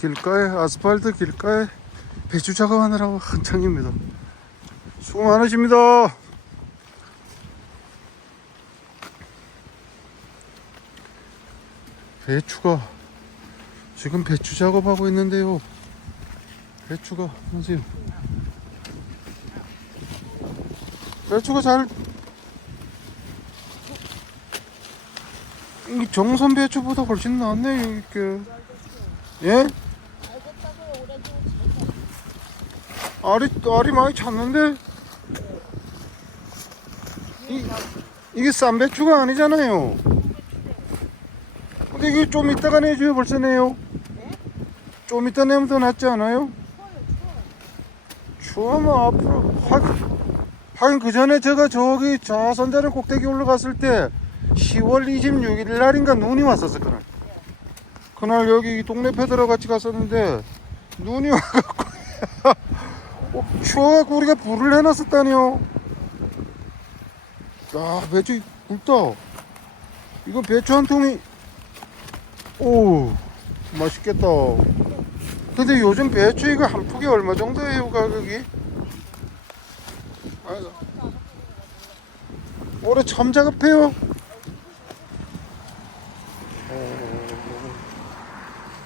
길가에 아스팔트 길가에 배추 작업하느라고 한창입니다. 수고 많으십니다. 배추가 지금 배추 작업하고 있는데요. 배추가 보세요. 배추가 잘이 정선 배추보다 훨씬 낫네 이게. 예? 알겠다고 올해 좀 알이 알이 많이 찼는데 이, 이게 쌈 배추가 아니잖아요. 근데 이게 좀 이따가 내줘야 벌써 내요. 좀 이따 내면 더 낫지 않아요? 추우면 앞으로 하긴, 하긴 그 전에 제가 저기 자선자를 꼭대기 올라갔을 때 10월 26일 날인가 눈이 왔었어 그날. 그날 여기 동네 패들어 같이 갔었는데 눈이 와갖고 어, 추워갖고 우리가 불을 해놨었다니요. 야, 배추 굵다. 이거 배추 한 통이, 오, 맛있겠다. 근데 요즘 배추 이거 한 폭이 얼마 정도예요, 가격이? 아이고. 올해 참 작업해요. 어,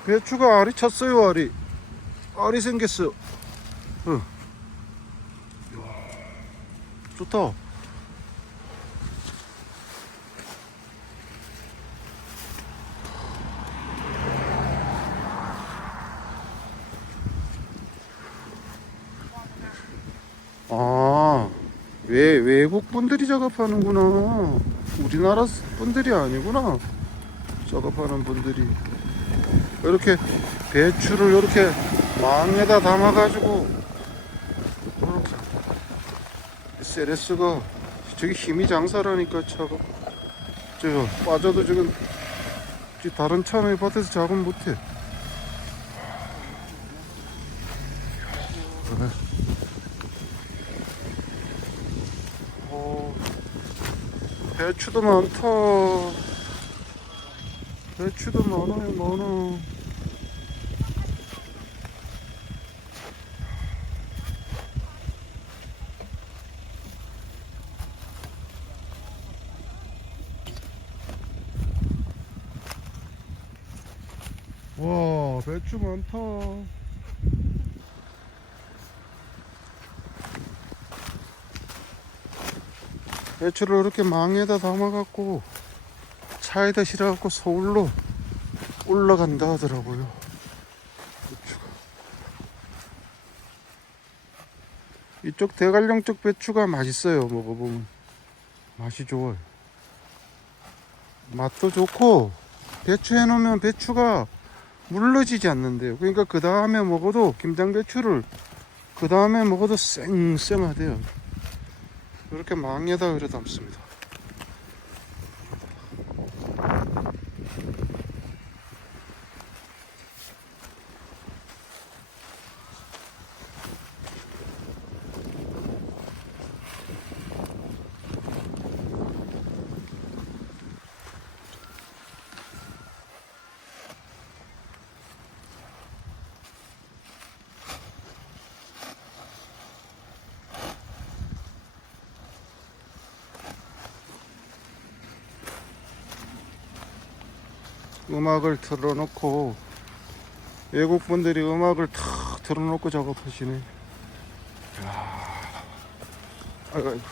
배추가 알이 쳤어요, 알이. 알이 생겼어. 어. 좋다. 아, 외, 외국 분들이 작업하는구나. 우리나라 분들이 아니구나. 작업하는 분들이. 이렇게 배추를 이렇게 망에다 담아가지고, 이렇게. 세레스가 저기 힘이 장사라니까 차가. 저 빠져도 지금 저 다른 차는 밭에서 작업 못해. 어, 배추도 많다. 배추도 많아요, 많아. 와, 배추 많다. 배추를 이렇게 망에다 담아갖고 차에다 실어갖고 서울로 올라간다 하더라고요. 배추가. 이쪽 대관령 쪽 배추가 맛있어요. 먹어보면 맛이 좋아요. 맛도 좋고 배추 해놓으면 배추가 물러지지 않는데요. 그러니까 그 다음에 먹어도 김장 배추를 그 다음에 먹어도 쌩쌩하대요. 이렇게 망에다 그래 담습니다. 음악을 틀어놓고 외국 분들이 음악을 탁 틀어놓고 작업하시네. 야, 아이고, 아이고.